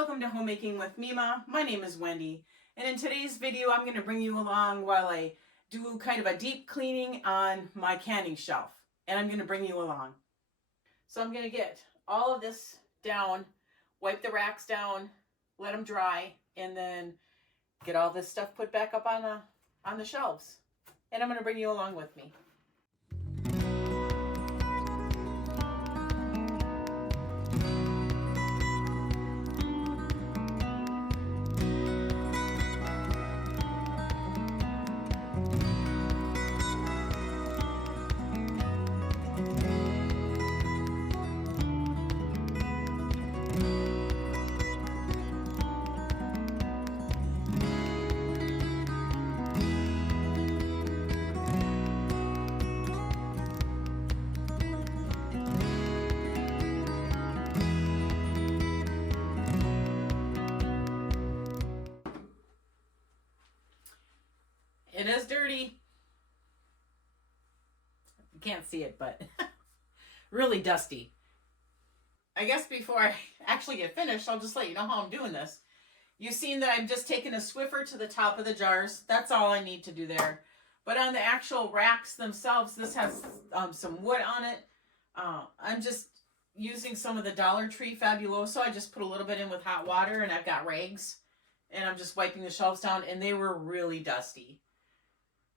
Welcome to Homemaking with Mema. My name is Wendy, and in today's video I'm going to bring you along while I do kind of a deep cleaning on my canning shelf, and I'm going to bring you along. So I'm going to get all of this down, wipe the racks down, let them dry, and then get all this stuff put back up on the shelves. And I'm going to bring you along with me. It is dirty. You can't see it, but really dusty. I guess before I actually get finished, I'll just let you know how I'm doing this. You've seen that I'm just taking a Swiffer to the top of the jars. That's all I need to do there. But on the actual racks themselves, this has some wood on it. I'm just using some of the Dollar Tree Fabuloso. I just put a little bit in with hot water, and I've got rags. And I'm just wiping the shelves down, and they were really dusty.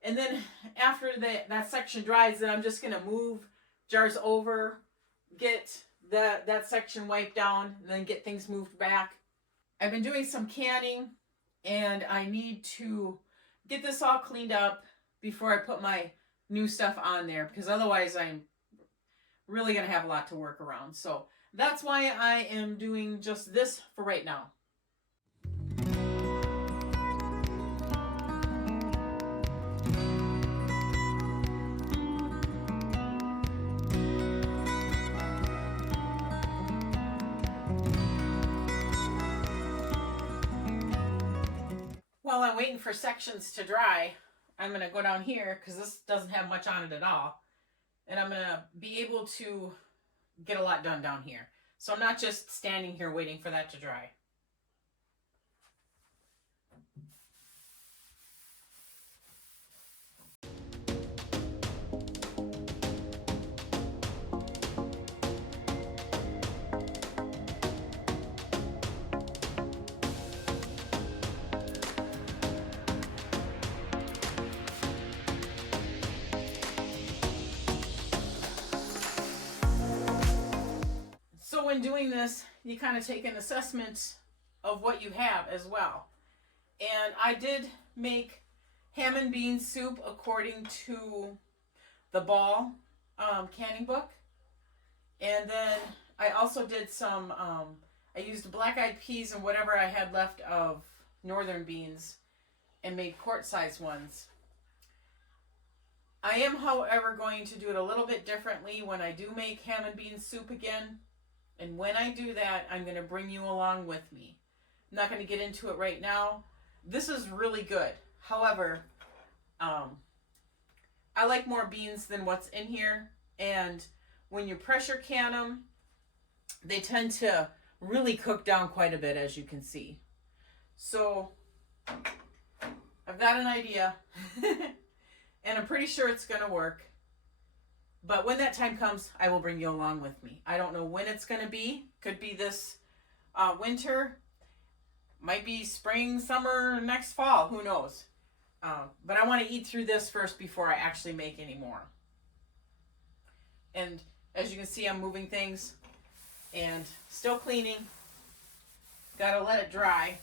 And then after that section dries, then I'm just going to move jars over, get that section wiped down, and then get things moved back. I've been doing some canning, and I need to get this all cleaned up before I put my new stuff on there, because otherwise I'm really going to have a lot to work around. So that's why I am doing just this for right now. While I'm waiting for sections to dry, I'm going to go down here because this doesn't have much on it at all. And I'm going to be able to get a lot done down here. So I'm not just standing here waiting for that to dry. So when doing this, you kind of take an assessment of what you have as well. And I did make ham and bean soup according to the Ball canning book. And then I also did some, I used black-eyed peas and whatever I had left of northern beans and made quart-sized ones. I am, however, going to do it a little bit differently when I do make ham and bean soup again. And when I do that, I'm going to bring you along with me. I'm not going to get into it right now. This is really good. However, I like more beans than what's in here. And when you pressure can them, they tend to really cook down quite a bit, as you can see. So I've got an idea. And I'm pretty sure it's going to work. But when that time comes, I will bring you along with me. I don't know when it's going to be. Could be this winter. Might be spring, summer, next fall. Who knows? But I want to eat through this first before I actually make any more. And as you can see, I'm moving things and still cleaning. Got to let it dry.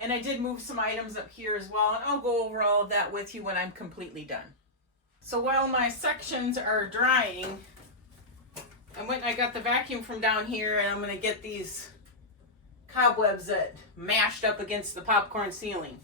And I did move some items up here as well. And I'll go over all of that with you when I'm completely done. So while my sections are drying, I got the vacuum from down here, and I'm going to get these cobwebs that mashed up against the popcorn ceiling.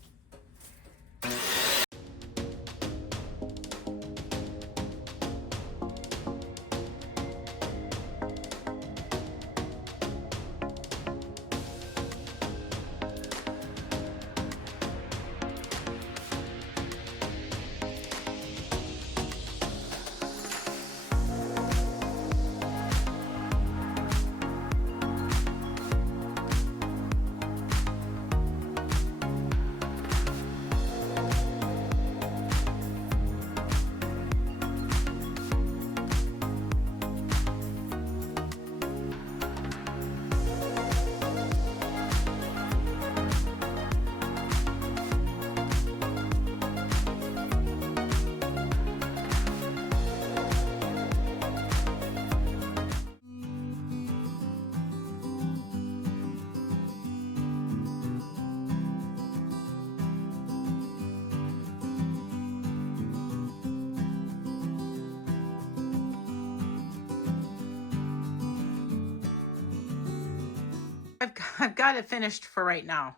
I've got it finished for right now.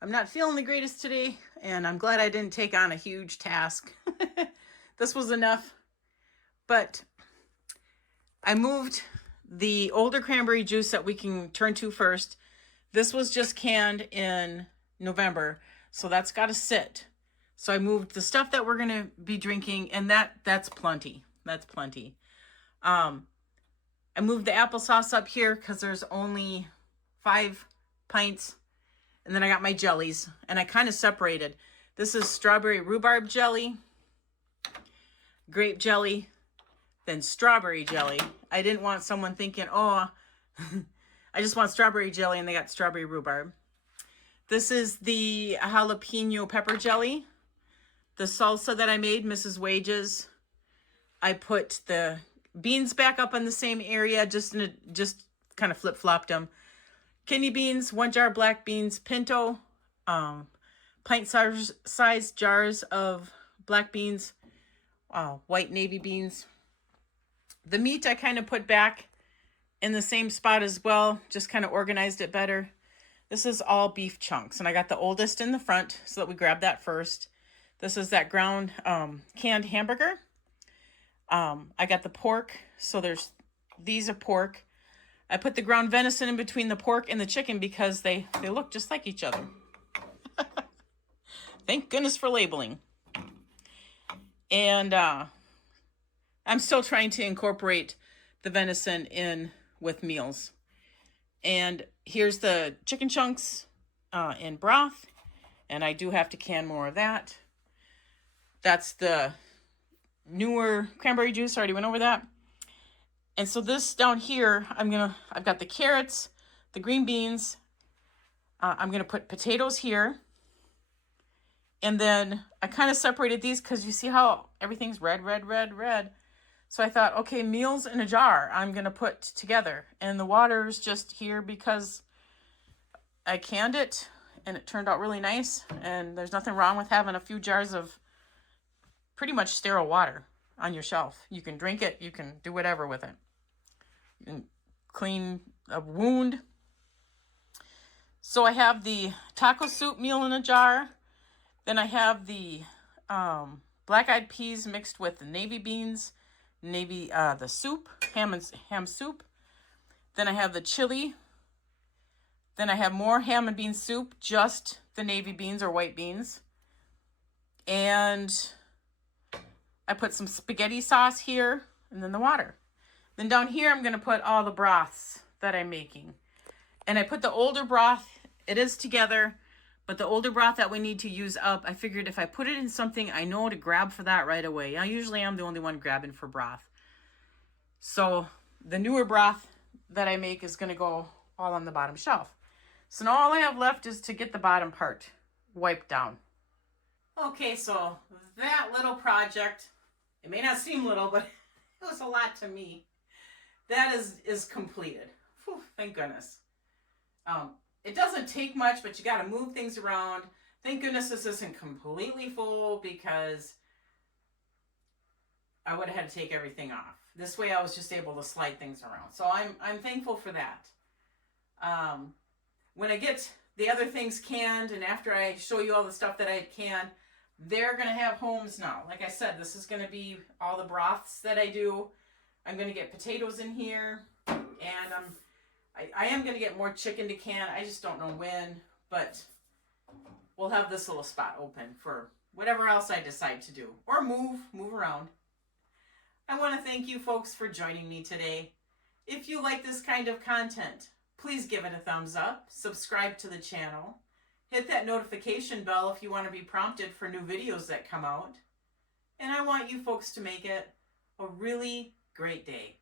I'm not feeling the greatest today, and I'm glad I didn't take on a huge task. This was enough, but I moved the older cranberry juice that we can turn to first. This was just canned in November, so that's got to sit. So I moved the stuff that we're going to be drinking, and that's plenty. That's plenty. I moved the applesauce up here because there's only 5 pints. And then I got my jellies, and I kind of separated. This is strawberry rhubarb jelly, grape jelly, then strawberry jelly. I didn't want someone thinking, oh, I just want strawberry jelly, and they got strawberry rhubarb. This is the jalapeno pepper jelly. The salsa that I made, Mrs. Wages. I put the beans back up in the same area, just kind of flip-flopped them. Kidney beans, 1 jar black beans, pinto, pint-sized jars of black beans, white navy beans. The meat I kind of put back in the same spot as well, just kind of organized it better. This is all beef chunks, and I got the oldest in the front so that we grab that first. This is that ground canned hamburger. I got the pork, so these are pork. I put the ground venison in between the pork and the chicken because they look just like each other. Thank goodness for labeling. And I'm still trying to incorporate the venison in with meals. And here's the chicken chunks in broth. And I do have to can more of that. That's the newer cranberry juice. I already went over that. And so this down here, I've got the carrots, the green beans. I'm going to put potatoes here. And then I kind of separated these because you see how everything's red, red, red, red. So I thought, okay, meals in a jar I'm going to put together. And the water's just here because I canned it and it turned out really nice. And there's nothing wrong with having a few jars of pretty much sterile water on your shelf. You can drink it. You can do whatever with it. You can clean a wound. So I have the taco soup meal in a jar. Then I have the black-eyed peas mixed with the navy beans, the soup, ham soup. Then I have the chili. Then I have more ham and bean soup, just the navy beans or white beans. And I put some spaghetti sauce here, and then the water. Then down here, I'm going to put all the broths that I'm making. And I put the older broth, it is together, but the older broth that we need to use up, I figured if I put it in something, I know to grab for that right away. I usually am the only one grabbing for broth. So the newer broth that I make is going to go all on the bottom shelf. So now all I have left is to get the bottom part wiped down. Okay, so that little project, it may not seem little, but it was a lot to me. That is completed. Whew, thank goodness. It doesn't take much, but you got to move things around. Thank goodness this isn't completely full because I would have had to take everything off. This way I was just able to slide things around. So I'm thankful for that. When I get the other things canned and after I show you all the stuff that I can, they're going to have homes now. Like I said, this is going to be all the broths that I do. I'm going to get potatoes in here, and I am going to get more chicken to can. I just don't know when, but we'll have this little spot open for whatever else I decide to do or move around. I want to thank you folks for joining me today. If you like this kind of content, please give it a thumbs up, subscribe to the channel, hit that notification bell if you want to be prompted for new videos that come out. And I want you folks to make it a really great day.